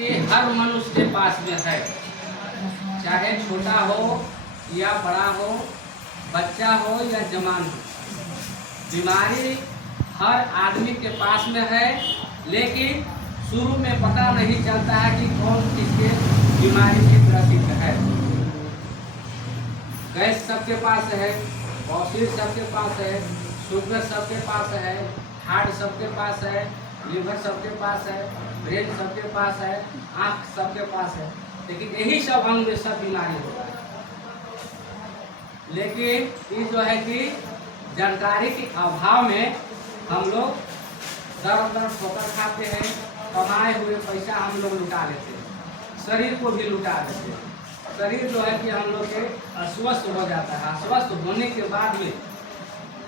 कि हर मनुष्य के पास में है, चाहे छोटा हो या बड़ा हो, बच्चा हो या जवान हो। बीमारी हर आदमी के पास में है, लेकिन शुरू में पता नहीं चलता है कि कौन किसके बीमारी से ग्रसित है। गैस सबके पास है, बॉसिल सबके पास है, शुगर सबके पास है, हार्ट सबके पास है, लिवर सबके पास है, ब्रेन सबके पास है, आँख सबके पास है, लेकिन यही सब अंग में सब बीमारी होता है। लेकिन ये जो है कि जानकारी के अभाव में हम लोग दर दर ठोकर खाते हैं, कमाए हुए पैसा हम लोग लुटा लेते हैं, शरीर को भी लुटा देते हैं। शरीर जो है कि हम लोग के अस्वस्थ हो जाता है। अस्वस्थ होने के बाद में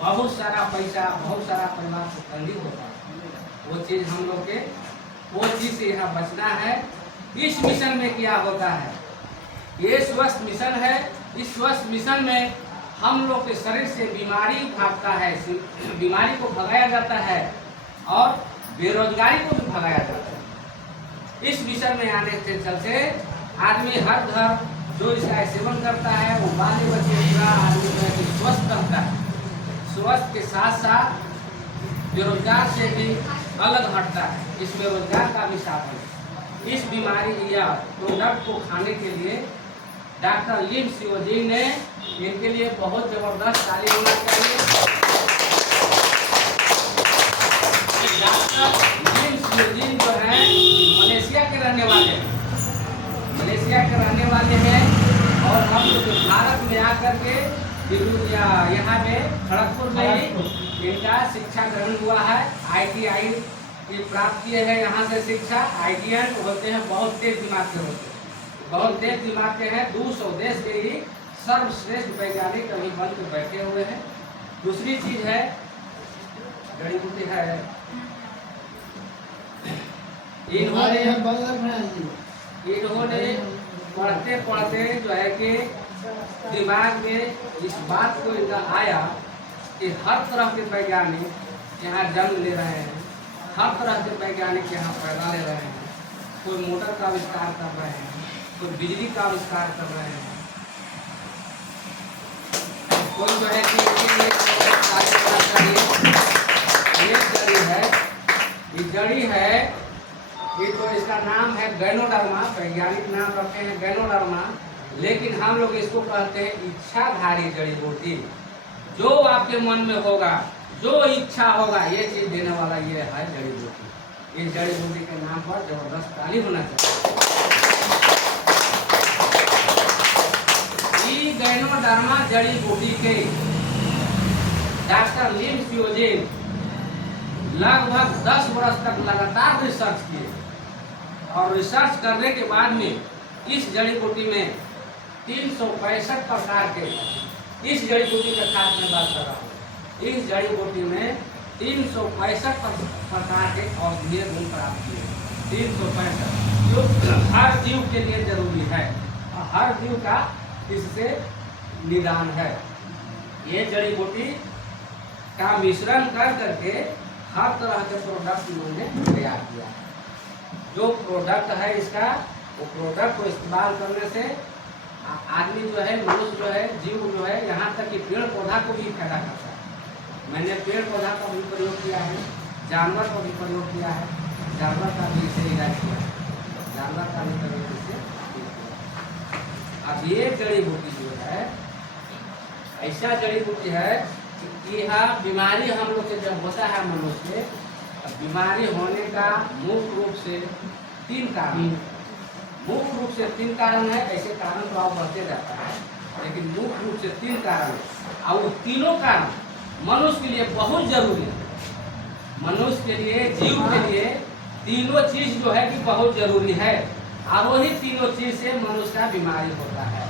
बहुत सारा पैसा, बहुत सारा परिवार को तंगी होता है। वो चीज़ हम लोग के, वो चीज़ से यहाँ बचना है। इस मिशन में क्या होता है, ये स्वस्थ मिशन है। इस स्वस्थ मिशन में हम लोग के शरीर से बीमारी भागता है, बीमारी को भगाया जाता है और बेरोजगारी को भी भगाया जाता है। इस मिशन में आने के चलते आदमी हर घर जो इसका सेवन करता है वो बाले बच्चे पूरा आदमी जो है स्वस्थ रहता है। स्वस्थ के साथ साथ बेरोजगार से भी अलग हटता है। इसमें रोजगार का भी साधन है। इस बीमारी या प्रोडक्ट को खाने के लिए डॉक्टर लिम सियोजी ने, इनके लिए बहुत जबरदस्त ताली होना चाहिए। डॉक्टर लिम सियोजी जो है मलेशिया के रहने वाले हैं, मलेशिया के रहने वाले हैं और हम लोग भारत में आकर के यहाँ पे खड़गपुर में इनका शिक्षा ग्रहण हुआ है। ITI ये प्राप्त किए हैं यहाँ से शिक्षा। ITI होते हैं बहुत तेज दिमाग के होते हैं, बहुत तेज दिमाग के हैं। 200 देश के ही सर्वश्रेष्ठ वैज्ञानिक अभी बन के बैठे हुए हैं। दूसरी चीज है जड़ी बूटी है, इन्होंने पढ़ते पढ़ते जो है कि दिमाग में इस बात को इनका आया कि हर तरह के वैज्ञानिक यहाँ जन्म ले रहे हैं, हर तरह के वैज्ञानिक यहाँ पैदा ले रहे हैं। कोई मोटर का आविष्कार कर रहे हैं, कोई बिजली का आविष्कार कर रहे हैं, कोई जो है कि ये जड़ी है, ये जड़ी है, ये तो इसका नाम है गैनोडर्मा, वैज्ञानिक नाम रखे हैं गैनोडर्मा, लेकिन हम लोग इसको कहते हैं इच्छाधारी जड़ी बूटी। जो आपके मन में होगा, जो इच्छा होगा, ये चीज देने वाला ये है जड़ी बूटी। इस जड़ी बूटी के नाम पर जबरदस्त ताली होना चाहिए। गैनोडर्मा जड़ी बूटी के डॉक्टर लिम सियोजी लगभग 10 वर्ष तक लगातार रिसर्च किए और रिसर्च करने के बाद में इस जड़ी बूटी में 365 प्रकार के, इस जड़ी बूटी का खास मैं बात कर रहा हूँ, इस जड़ी बूटी में 365 प्रकार के औषधीय गुण प्राप्त किए। 365 जो हर जीव के लिए जरूरी है और हर जीव का इससे निदान है। ये जड़ी बूटी का मिश्रण कर करके हर तरह के प्रोडक्ट उन्होंने तैयार किया है। जो प्रोडक्ट है इसका, वो प्रोडक्ट को इस्तेमाल करने से आदमी जो है, मनुष्य जो है, जीव जो है, यहाँ तक कि पेड़ पौधा को भी फायदा करता है। मैंने पेड़ पौधा का भी प्रयोग किया है, जानवर का भी प्रयोग किया है, जानवर का भी इसे इलाज किया है, जानवर का भी प्रयोग इसे। अब ये जड़ी बूटी जो है, ऐसा जड़ी बूटी है कि यहाँ बीमारी हम लोग से जब होता है मनुष्य, बीमारी होने का मुख्य रूप से 3 कारण, मुख्य रूप से 3 कारण है। ऐसे कारण तो आप बढ़ते रहता है, लेकिन मुख्य रूप से 3 कारण है और वो तीनों कारण मनुष्य के लिए बहुत जरूरी है। मनुष्य के लिए, जीव के लिए तीनों चीज जो है कि बहुत जरूरी है और वही तीनों चीज से मनुष्य का बीमारी होता है।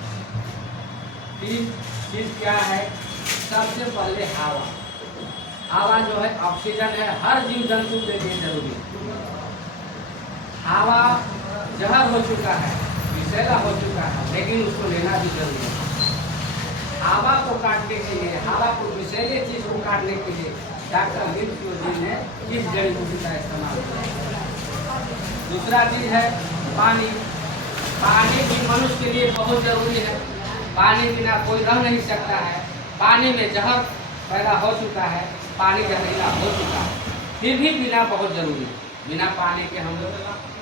3 चीज क्या है? सबसे पहले हवा। हवा जो है ऑक्सीजन है, हर जीव जंतु के लिए जरूरी है। हवा जहर हो चुका है, विषैला हो चुका है, लेकिन उसको लेना भी जरूरी है। हवा को काटने के लिए, हवा को विषैले चीज को काटने के लिए डॉक्टर लिम सियोजी ने इस जड़ी बूटी का इस्तेमाल किया। दूसरा चीज है पानी। पानी भी मनुष्य के लिए बहुत जरूरी है। पानी बिना कोई रह नहीं सकता है। पानी में जहर पैदा हो चुका है, पानी जहरीला हो चुका है, फिर भी पीना बहुत जरूरी है। बिना पानी के हम लोग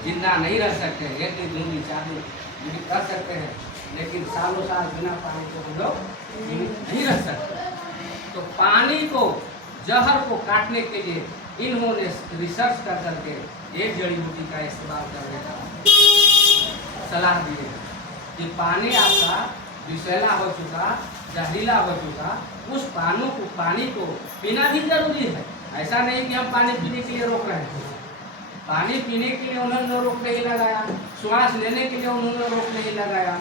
जिंदा नहीं रह सकते हैं। 1 दिन 2 दिन 4 दिन जीवित रह सकते हैं, लेकिन सालों साल बिना पानी के हम लोग जीवित नहीं रह सकते। तो पानी को, जहर को काटने के लिए इन्होंने रिसर्च कर करके एक जड़ी बूटी का इस्तेमाल करने का सलाह दी है कि पानी आपका विषैला हो चुका, जहरीला हो चुका, उस पानी को पीना भी जरूरी है। ऐसा नहीं कि हम पानी पीने के लिए रोक रहे हैं। पानी पीने के लिए उन्होंने रोक नहीं लगाया, श्वास लेने के लिए उन्होंने रोक नहीं लगाया।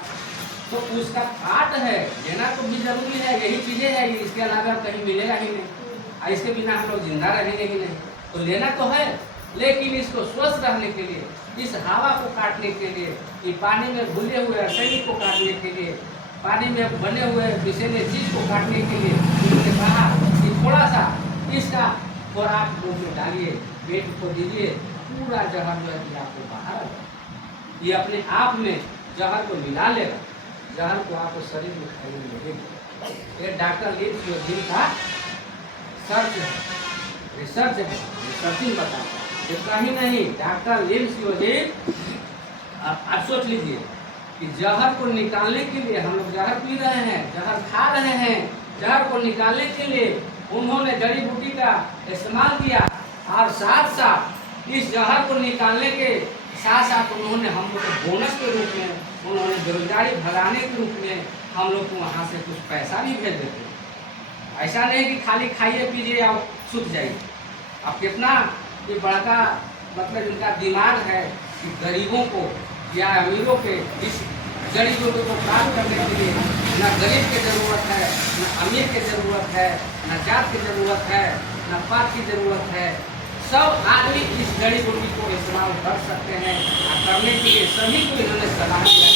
तो उसका काट है, लेना तो भी जरूरी है। यही चीजें है, इसके अलावा कहीं मिलेगा ही नहीं। इसके बिना हम लोग जिंदा रहेंगे ही नहीं। तो लेना तो है, लेकिन इसको स्वस्थ रहने के लिए, इस हवा को काटने के लिए, ये पानी में घुले हुए रसायन को काटने के लिए, पानी में बने हुए विषैले चीज को काटने के लिए उन्होंने कहा कि थोड़ा सा इसका खुराक मुंह में डालिए, पेट को दीजिए, पूरा जहर जो है कि आपको बाहर आ जाए। ये अपने आप में जहर को मिला लेगा, जहर को आपको शरीर में खाने लगेगा। ये डॉक्टर लिप्स योजिन का सर्च है, रिसर्च है, रिसर्चिंग बताता है। ये कहीं नहीं, डॉक्टर लिप्स योजिन, आप सोच लीजिए कि जहर को निकालने के लिए हम लोग जहर पी रहे हैं, जहर खा रहे हैं, जहर को निकालने के लिए उन्होंने जड़ी बूटी का इस्तेमाल किया, और साथ साथ इस जहर को निकालने के साथ साथ उन्होंने हम लोग को बोनस के रूप में, उन्होंने बेरोजगारी भगाने के रूप में हम लोग को वहाँ से कुछ पैसा भी भेज देते हैं। ऐसा नहीं कि खाली खाइए पीजिए और सूख जाइए। अब कितना ये बड़का मतलब इनका दिमाग है कि गरीबों को या अमीरों के इस जड़ी बूटी को प्राप्त करने के लिए न गरीब की जरूरत है, न अमीर की जरूरत है, न जात की जरूरत है, न पात की जरूरत है। सब आदमी इस जड़ी बूटी को इस्तेमाल कर सकते हैं, और करने के लिए सभी को इन्होंने सलाह दिया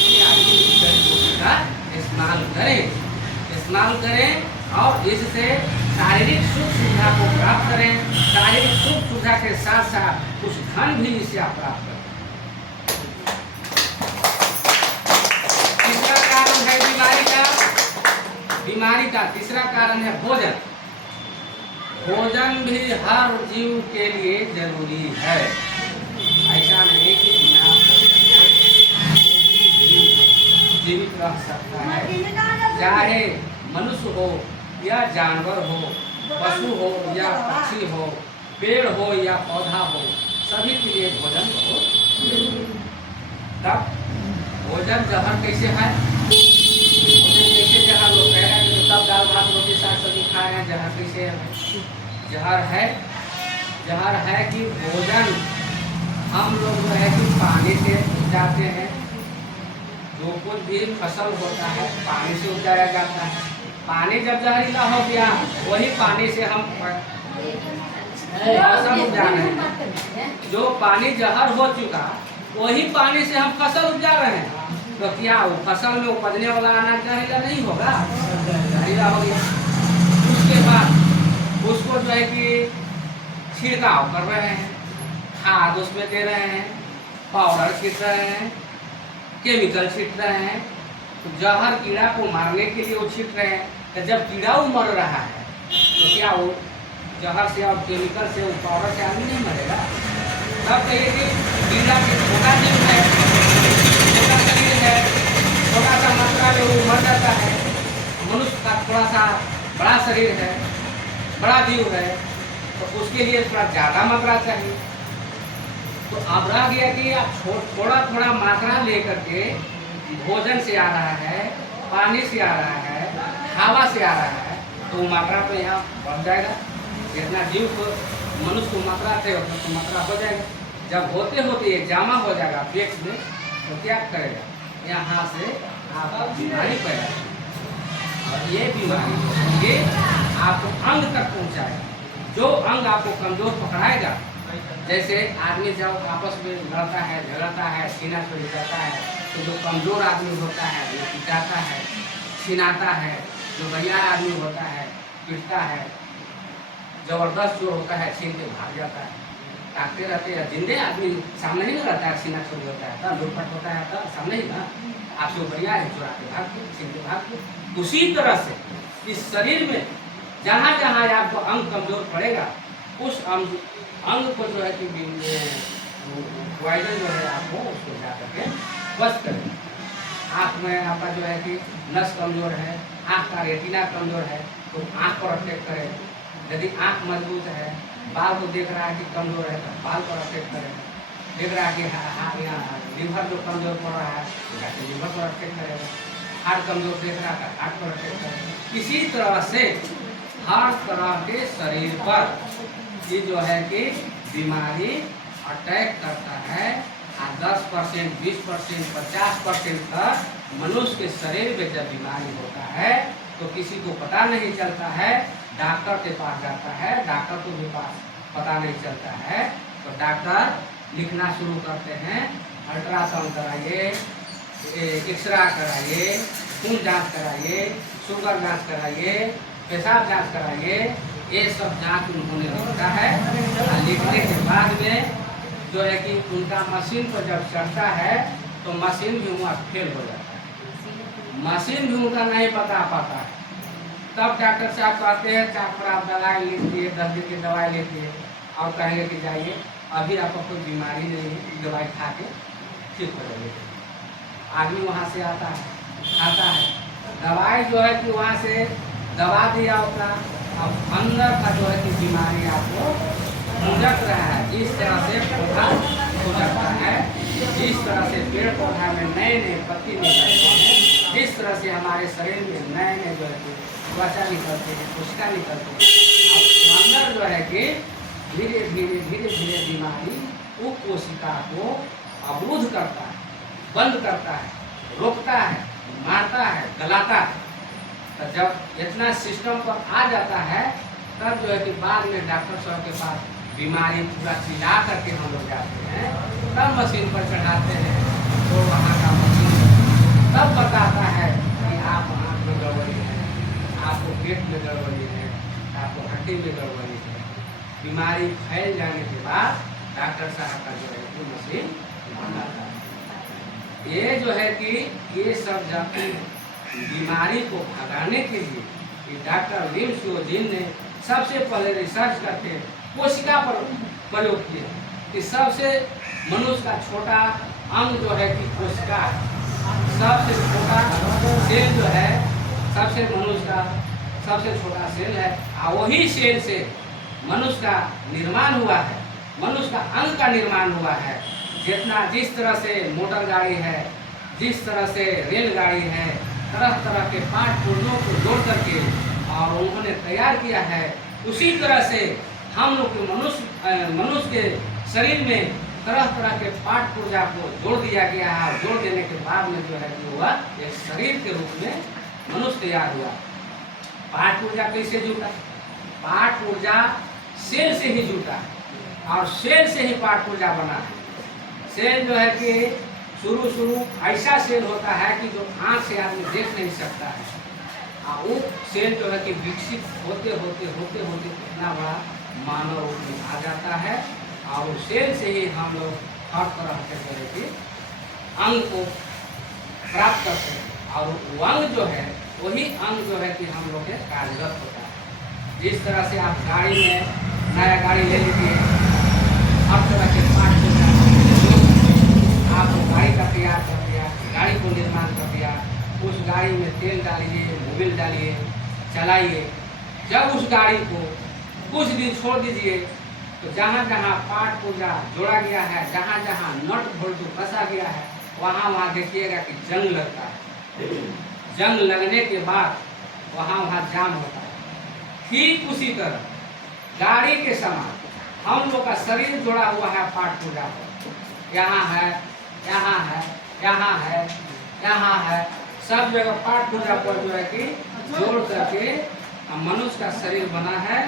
कि आदमी इस जड़ी बूटी का इस्तेमाल करें और इससे शारीरिक सुख सुविधा को प्राप्त करें। शारीरिक सुख सुविधा के साथ साथ कुछ धन भी इससे आप प्राप्त करें। तीसरा कारण है बीमारी का तीसरा कारण है भोजन। भोजन भी हर जीव के लिए जरूरी है। ऐसा नहीं कि बिना जीवित रह सकता है, चाहे मनुष्य हो या जानवर हो, पशु हो या पक्षी हो, पेड़ हो या पौधा हो, सभी के लिए भोजन बहुत जरूरी है। तब भोजन जहर कैसे है? भोजन कैसे जहर? लोग कह रहे हैं कि तब दाल भात रोटी साग सब्जी खाए हैं, जहर कैसे है? जहर है कि भोजन हम लोग जो है कि पानी से उपजाते हैं। जो कुछ भी फसल होता है पानी से उपजाया जाता है। पानी जब जहरीला हो गया, वही पानी से हम फसल उपजा रहे हैं। जो पानी जहर हो चुका, वही पानी से हम फसल उपजा रहे हैं। तो क्या वो फसल में उपजने वाला अनाज जहरीला नहीं होगा? जहरीला हो गया। उसके बाद उसको जो है कि छिड़काव कर रहे हैं, खाद उसमें दे रहे हैं, पाउडर छीट रहे हैं, केमिकल छीट रहे हैं। तो जहर कीड़ा को मारने के लिए वो छीट रहे हैं। तो जब कीड़ा वो मर रहा है तो क्या वो जहर से और केमिकल से, पाउडर से आदमी नहीं मरेगा? तब कहिए कि कीड़ा के छोटा जीव है, छोटा शरीर है, थोड़ा सा मात्रा में वो मर जाता है। मनुष्य का थोड़ा सा बड़ा शरीर है, बड़ा जीव है, तो उसके लिए थोड़ा ज़्यादा मात्रा चाहिए। तो अब रह गया कि आप थोड़ा थोड़ा मात्रा लेकर के भोजन से आ रहा है, पानी से आ रहा है, हवा से आ रहा है, तो मात्रा तो यहाँ बढ़ जाएगा। जितना जीव को मनुष्य को मात्रा थे उतना तो मात्रा हो जाएगा। जब होते होते ये जमा हो जाएगा पेट में, तो क्या करेगा? यहाँ से आपको बीमारी पैदा होगी, और ये बीमारी ये आपको अंग तक पहुँचाएगा। जो अंग आपको कमजोर पकड़ाएगा, जैसे आदमी जब आपस में लड़ता है, झगड़ता है, सीना चोरी करता है, तो जो कमजोर आदमी होता है वो पिटाता है, छीनाता है। जो बलियार आदमी होता है पिटता है, जबरदस्त जो होता है छीन के भाग जाता है। ताकते रहते हैं। जिंदे आदमी सामने ही ना रहता है, सीना चोरी होता है तब लूटपाट होता है तब सामने ही ना, आपसे बढ़िया है चुरा के भाग के, छीन के भाग के। उसी तरह से इस शरीर में जहाँ जहाँ आपको अंग कमजोर पड़ेगा उस अंग को जो है कि पॉइजन जो है आपको उसको जा करके बस करें। आँख में आपका जो है कि नस कमजोर है, आँख का रेटिना कमजोर है तो आँख पर अटैक करे। यदि आँख मजबूत है, बाल को देख रहा है कि कमजोर है तो बाल पर अटैक करे। देख रहा है कि लीवर जो कमजोर पड़ रहा है तो जाके लीवर पर अटैक करेगा। हार्ट कमजोर देख रहा है हार्ट पर अटैक करेगा। इसी तरह से हर तरह के शरीर पर ये जो है कि बीमारी अटैक करता है। 10%, 20%, 50% तक मनुष्य के शरीर में जब बीमारी होता है तो किसी को पता नहीं चलता है, डॉक्टर के पास जाता है, डॉक्टर को भी पास पता नहीं चलता है तो डॉक्टर लिखना शुरू करते हैं, अल्ट्रासाउंड कराइए, एक्सरे कराइए, खून जांच कराइए, शुगर जांच कराइए, पेशाब जांच कराइए। ये सब जांच उन्होंने लिखा है। लिखने के बाद में जो है कि उनका मशीन पर जब चढ़ता है तो मशीन भी वहाँ फेल हो जाता है, मशीन भी उनका नहीं बता पाता है। तब डॉक्टर साहब कहते हैं चार पर आप दवाई लिख दिए, 10 दिन की दवाई लिख दिए और कहेंगे कि जाइए अभी आपको कोई बीमारी नहीं है, दवाई खा के ठीक हो जाइए। आदमी वहाँ से आता है, खाता है, दवाई जो है कि वहाँ से दवा दिया होता, अब अंदर का जो है कि बीमारी आपको भुजक रहा है। इस तरह से पौधा भुजकता है, जिस तरह से पेड़ पौधा में नए नए पत्ती निकलते हैं, जिस तरह से हमारे शरीर में नए नए जो है कि त्वचा निकलते हैं, कोशिका निकलते हैं। अब अंदर जो है कि धीरे धीरे धीरे धीरे बीमारी वो कोशिका को अवरुद्ध करता है, बंद करता है, रोकता है, मारता है, गलाता है। तो जब इतना सिस्टम पर आ जाता है तब जो है कि बाद में डॉक्टर साहब के पास बीमारी पूरा चिल्ला करके हम लोग जाते हैं, तब मशीन पर चढ़ाते हैं तो वहाँ का मशीन तब बताता है कि आप आँख में गड़बड़ी है, आपको पेट में गड़बड़ी है, आपको हड्डी में गड़बड़ी है। बीमारी फैल जाने के बाद डॉक्टर साहब का जो है कि मशीन बनाता है। ये जो है कि ये सब जब बीमारी को भगाने के लिए डॉक्टर लिम शियोजिन ने सबसे पहले रिसर्च करके कोशिका पर प्रयोग किया कि सबसे मनुष्य का छोटा अंग जो है कि कोशिका है, सबसे छोटा सेल जो है, सबसे मनुष्य का सबसे छोटा सेल है और वही सेल से मनुष्य का निर्माण हुआ है, मनुष्य का अंग का निर्माण हुआ है। जितना जिस तरह से मोटर गाड़ी है, जिस तरह से रेलगाड़ी है, तरह तरह के पार्ट पुर्जों को जोड़ करके और उन्होंने तैयार किया है, उसी तरह से हम लोग के मनुष्य के शरीर में तरह तरह के पार्ट पुर्जा को जोड़ दिया गया है। और जोड़ देने के बाद में जो है कि हुआ एक शरीर के रूप में मनुष्य तैयार हुआ। पार्ट पुर्जा कैसे जुटा? पार्ट पुर्जा सेल से ही जुटा है और सेल से ही पार्ट पुर्जा बना है। सेल जो है कि शुरू ऐसा सेल होता है कि जो आँख से आदमी देख नहीं सकता है, और वो सेल जो है कि विकसित होते होते होते होते कितना बड़ा मानव रूप में आ जाता है। और उस सेल से ही हम लोग हर तरह के अंग को प्राप्त करते हैं और वो अंग जो है वही अंग जो है कि हम लोग के कार्यरत होता है। जिस तरह से आप गाड़ी में नया गाड़ी ले लीजिए, हर तरह के पार्ट हो आपको गाड़ी का तैयार कर दिया, गाड़ी को निर्माण कर दिया, उस गाड़ी में तेल डालिए, मोबिल डालिए, चलाइए। जब उस गाड़ी को कुछ दिन छोड़ दीजिए तो जहाँ जहाँ पार्ट पुर्जा जोड़ा गया है, जहाँ जहाँ नट बोल्ट कसा गया है, वहाँ वहाँ देखिएगा कि जंग लगता है। जंग लगने के बाद वहाँ वहाँ जाम होता है। ठीक उसी तरह गाड़ी के समान हम लोग का शरीर जोड़ा हुआ है पार्ट पुर्जा पर। यहाँ है, यहाँ है, यहाँ है, यहाँ है, सब जगह पार्ट पुर्जा पर जो है कि जोड़ करके मनुष्य का शरीर बना है।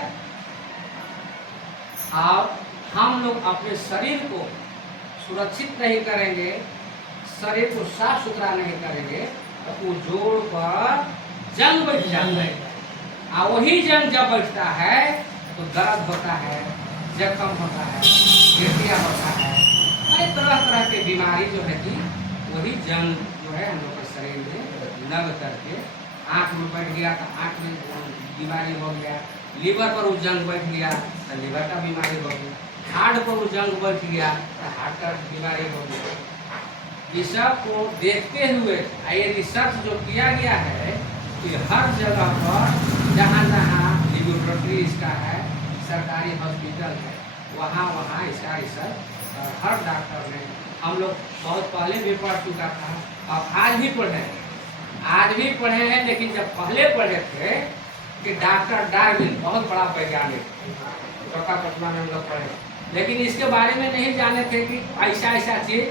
और हम लोग अपने शरीर को सुरक्षित नहीं करेंगे, शरीर को साफ सुथरा नहीं करेंगे तो वो जोड़ पर जंग बैठ जाता है। और वही जंग जब बैठता है तो दर्द होता है, जख्म होता है, गिरटिया होता है, कई तरह तरह के बीमारी जो है कि वही जंग जो है हम लोग के शरीर में लग करके आँख में बैठ गया तो आँख में बीमारी हो गया, लीवर पर वो जंग बैठ गया तो लीवर का बीमारी हो गया, हार्ट पर वो जंग बैठ गया तो हार्ट का बीमारी हो गया। इस सब को देखते हुए ये रिसर्च जो किया गया है कि हर जगह पर जहाँ जहाँ लेबोरेटरी इसका है, सरकारी हॉस्पिटल है, वहाँ वहाँ इसका रिसर्च हर डॉक्टर ने, हम लोग बहुत पहले भी पढ़ चुका था और आज भी पढ़े हैं, लेकिन जब पहले पढ़े थे कि डॉक्टर डार्विन बहुत बड़ा वैज्ञानिक विशाखापट्टनम में हम लोग पढ़े, लेकिन इसके बारे में नहीं जाने थे कि ऐसा ऐसा चीज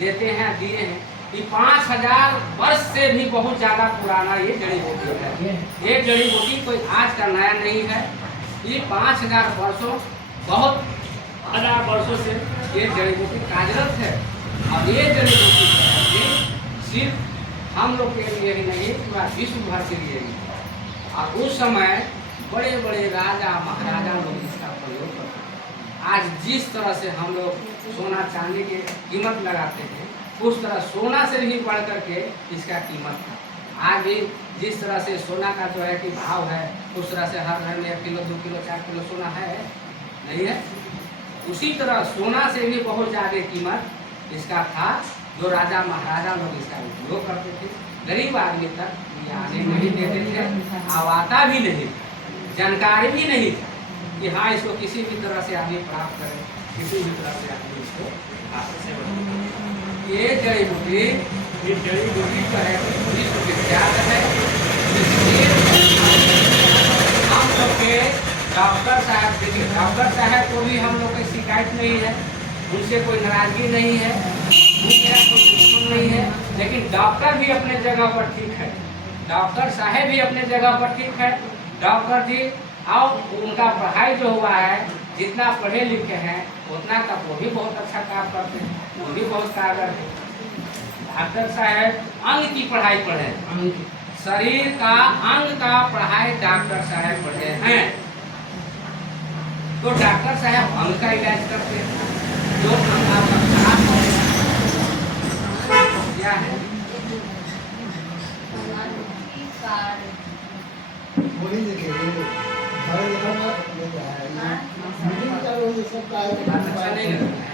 देते हैं, दिए हैं। ये 5000 वर्ष से भी बहुत ज़्यादा पुराना ये जड़ी बूटी है। ये जड़ी बूटी कोई आज का नया नहीं है, ये 5000 वर्षों, बहुत 1000 वर्षों से ये जड़ी बूटी कार्यरत है। और ये जड़ी बूटी जो है सिर्फ हम लोग के लिए ही नहीं, पूरा विश्व भर के लिए ही। और उस समय बड़े बड़े राजा महाराजा लोग इसका प्रयोग करते हैं। आज जिस तरह से हम लोग सोना चांदी की कीमत लगाते हैं, उस तरह सोना से भी बढ़ करके इसका कीमत है। आज भी जिस तरह से सोना का जो है कि भाव है, उस तरह से हर घर में 1 किलो 2 किलो 4 किलो सोना है नहीं है। उसी तरह सोना से भी बहुत ज़्यादा कीमत इसका था, जो राजा महाराजा लोग इसका उपयोग करते थे। गरीब आदमी तक ये आने नहीं देते थे, आता भी नहीं, जानकारी भी नहीं था कि हाँ इसको किसी भी तरह से आदमी प्राप्त करे, किसी भी तरह से आदमी इसको हाथ से बनाए। ये जड़ी बूटी का है विश्वविख्यात है। हम लोग के डॉक्टर साहब, देखिए डॉक्टर साहब को भी हम लोग की शिकायत नहीं है, उनसे कोई नाराजगी नहीं है, उनसे कोई दुश्मन नहीं है, लेकिन डॉक्टर भी अपने जगह पर ठीक है, डॉक्टर साहब भी अपने जगह पर ठीक है। डॉक्टर जी और उनका पढ़ाई जो हुआ है, जितना पढ़े लिखे हैं उतना तक वो भी बहुत अच्छा काम करते हैं, वो भी बहुत कारगर है। डॉक्टर साहब अंग की पढ़ाई पढ़े, शरीर का अंग का पढ़ाई डॉक्टर साहब पढ़े हैं, तो डॉक्टर साहब अंग का इलाज करते हैं। जो अंग आपका खराब हो क्या है, अच्छा नहीं लगता है।